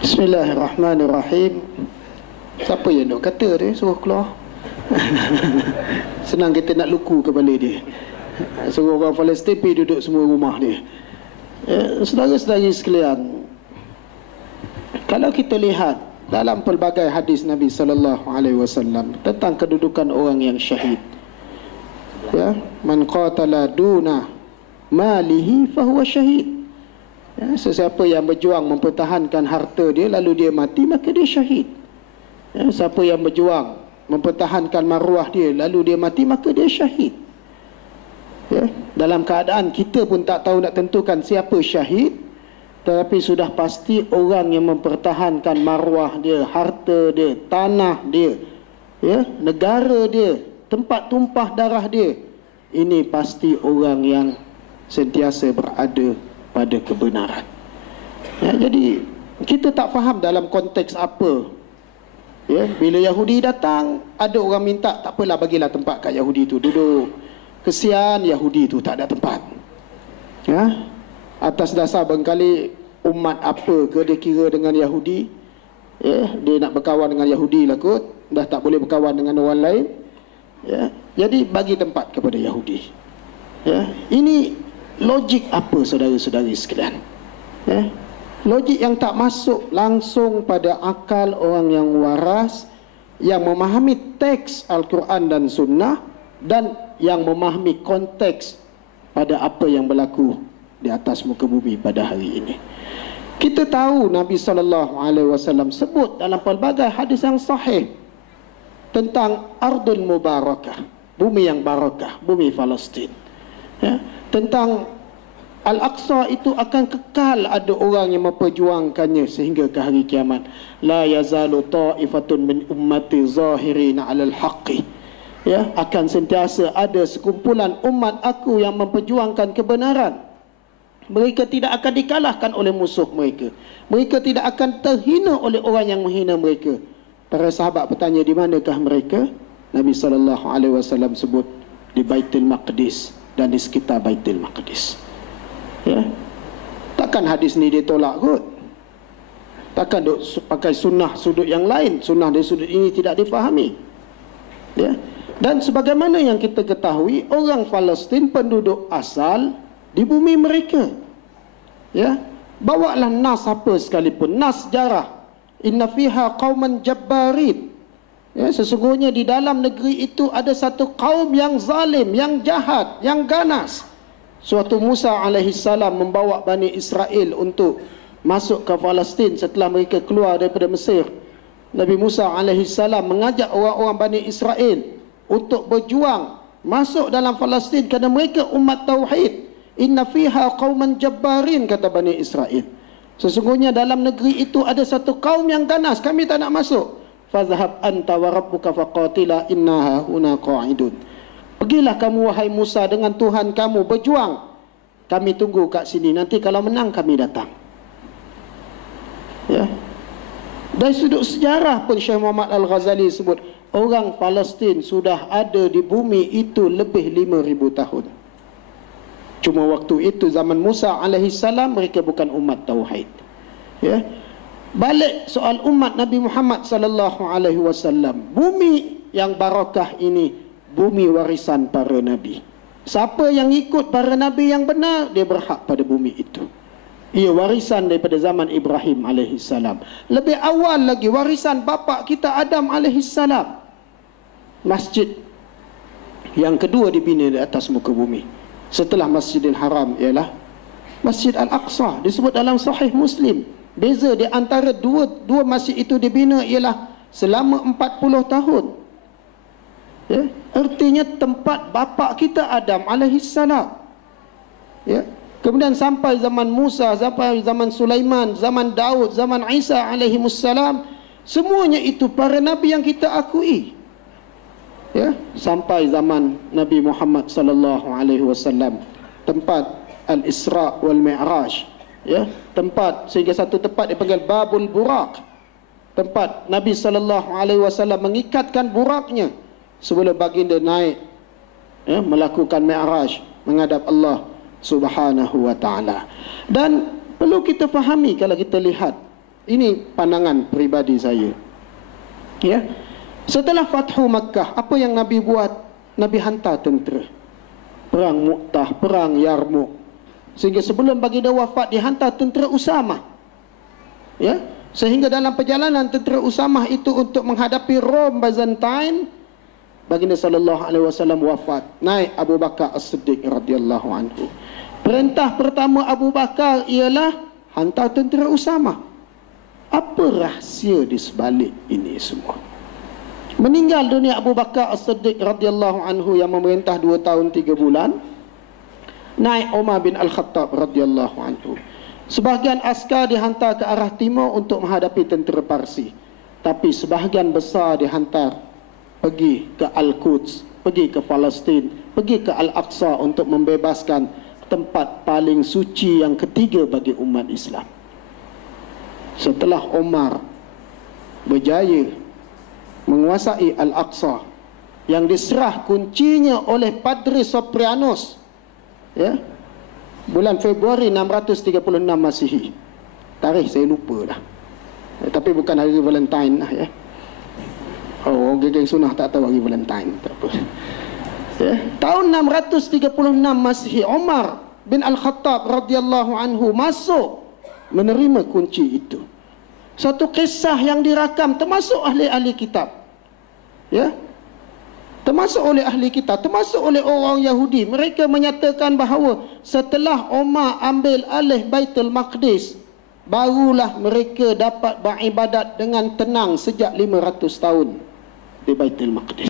Bismillahirrahmanirrahim. Siapa yang nak kata dia suruh keluar? Senang kita nak luku kepala dia. Suruh orang Palestin pergi duduk semua rumah dia. Saudara-saudari sekalian, kalau kita lihat dalam pelbagai hadis Nabi SAW tentang kedudukan orang yang syahid, ya, man qatala duna malihi fahuwa syahid. Ya, sesiapa yang berjuang mempertahankan harta dia lalu dia mati, maka dia syahid. Ya, siapa yang berjuang mempertahankan maruah dia lalu dia mati, maka dia syahid. Ya, dalam keadaan kita pun tak tahu nak tentukan siapa syahid, tetapi sudah pasti orang yang mempertahankan maruah dia, harta dia, tanah dia, ya, negara dia, tempat tumpah darah dia, ini pasti orang yang sentiasa berada pada kebenaran. Ya, jadi kita tak faham dalam konteks apa. Ya, bila Yahudi datang, ada orang minta, tak apalah, bagilah tempat kat Yahudi tu duduk. Kesian Yahudi tu tak ada tempat. Ya, atas dasar barangkali umat apa ke dia kira dengan Yahudi. Ya, dia nak berkawan dengan Yahudi lah kot, dah tak boleh berkawan dengan orang lain. Ya, jadi bagi tempat kepada Yahudi. Ya, ini logik apa saudara-saudari sekalian? Ya, logik yang tak masuk langsung pada akal orang yang waras, yang memahami teks Al-Quran dan Sunnah, dan yang memahami konteks pada apa yang berlaku di atas muka bumi pada hari ini. Kita tahu Nabi SAW sebut dalam pelbagai hadis yang sahih tentang Ardul Mubarakah, bumi yang barakah, bumi Palestin. Ya, tentang Al-Aqsa itu akan kekal ada orang yang memperjuangkannya sehingga ke hari kiamat. La yazalu ta'ifatun min ummati zahirina 'alal haqqi. Ya, akan sentiasa ada sekumpulan umat aku yang memperjuangkan kebenaran. Mereka tidak akan dikalahkan oleh musuh mereka. Mereka tidak akan terhina oleh orang yang menghina mereka. Para sahabat bertanya, di manakah mereka? Nabi SAW sebut di Baitul Maqdis dan di sekitar Baitul Maqdis. Ya, takkan hadis ni dia tolak kot. Takkan duk pakai sunnah sudut yang lain, sunnah dari sudut ini tidak difahami. Ya, dan sebagaimana yang kita ketahui, orang Palestin penduduk asal di bumi mereka. Ya, bawalah nas apa sekalipun, nas sejarah, inna fiha qauman jabbarin. Ya, sesungguhnya di dalam negeri itu ada satu kaum yang zalim, yang jahat, yang ganas. Suatu Musa alaihissalam membawa Bani Israel untuk masuk ke Palestin setelah mereka keluar daripada Mesir. Nabi Musa alaihissalam mengajak orang-orang Bani Israel untuk berjuang masuk dalam Palestin kerana mereka umat tauhid. Inna fiha qauman jabbarin, kata Bani Israel. Sesungguhnya dalam negeri itu ada satu kaum yang ganas, kami tak nak masuk. Fazhab anta wa rabbuka faqatila innaha huna qa'idun. Pergilah kamu wahai Musa dengan Tuhan kamu berjuang. Kami tunggu kat sini, nanti kalau menang kami datang. Ya. Dari sudut sejarah pun Syekh Muhammad Al-Ghazali sebut, orang Palestin sudah ada di bumi itu lebih 5,000 tahun. Cuma waktu itu zaman Musa alaihissalam mereka bukan umat tauhid. Ya. Balik soal umat Nabi Muhammad sallallahu alaihi wasallam. Bumi yang barakah ini bumi warisan para nabi. Siapa yang ikut para nabi yang benar, dia berhak pada bumi itu. Ia warisan daripada zaman Ibrahim alaihissalam. Lebih awal lagi warisan bapa kita Adam alaihissalam. Masjid yang kedua dibina di atas muka bumi setelah Masjidil Haram ialah Masjid Al-Aqsa, disebut dalam Sahih Muslim. Beza di antara dua masjid itu dibina ialah selama 40 tahun. Ya, artinya tempat bapa kita Adam alaihissalam. Ya, kemudian sampai zaman Musa, sampai zaman Sulaiman, zaman Daud, zaman Isa alaihimussalam, semuanya itu para nabi yang kita akui. Ya, sampai zaman Nabi Muhammad sallallahu alaihi wasallam, tempat Al-Isra wal Mi'raj. Ya, tempat sehingga satu tempat dipanggil Babul Buraq. Tempat Nabi sallallahu alaihi wasallam mengikatkan buraknya sebelum baginda naik, ya, melakukan Mi'raj menghadap Allah Subhanahu wa ta'ala. Dan perlu kita fahami kalau kita lihat Ini pandangan peribadi saya. Ya. Setelah Fathu Makkah, apa yang Nabi buat? Nabi hantar tentera. Perang Mu'tah, perang Yarmouk. Sehingga sebelum baginda wafat, dihantar tentera Usamah. Ya. Sehingga dalam perjalanan tentera Usamah itu untuk menghadapi Rom Byzantine, baginda sallallahu alaihi wasallam wafat. Naik Abu Bakar As-Siddiq radhiyallahu anhu. Perintah pertama Abu Bakar ialah hantar tentera Usamah. Apa rahsia di sebalik ini semua? Meninggal dunia Abu Bakar As-Siddiq radhiyallahu anhu yang memerintah 2 tahun 3 bulan. Naik Umar bin Al-Khattab radhiyallahu anhu. Sebahagian askar dihantar ke arah timur untuk menghadapi tentera Parsi. Tapi sebahagian besar dihantar pergi ke Al-Quds, pergi ke Palestin, pergi ke Al-Aqsa untuk membebaskan tempat paling suci yang ketiga bagi umat Islam. Setelah Umar berjaya menguasai Al-Aqsa yang diserah kuncinya oleh Padre Soprianos, ya, bulan Februari 636 Masihi. Tarikh saya lupa dah. Tapi bukan hari Valentine lah, ya. Oh, geng sunnah tak tahu hari Valentine, tak apa. Ya. Tahun 636 Masihi, Umar bin Al-Khattab radhiyallahu anhu masuk menerima kunci itu. Satu kisah yang dirakam termasuk ahli-ahli kitab. Ya. Termasuk oleh ahli kitab, termasuk oleh orang Yahudi. Mereka menyatakan bahawa setelah Umar ambil alih Baitul Maqdis, barulah mereka dapat beribadat dengan tenang sejak 500 tahun di Baitul Maqdis.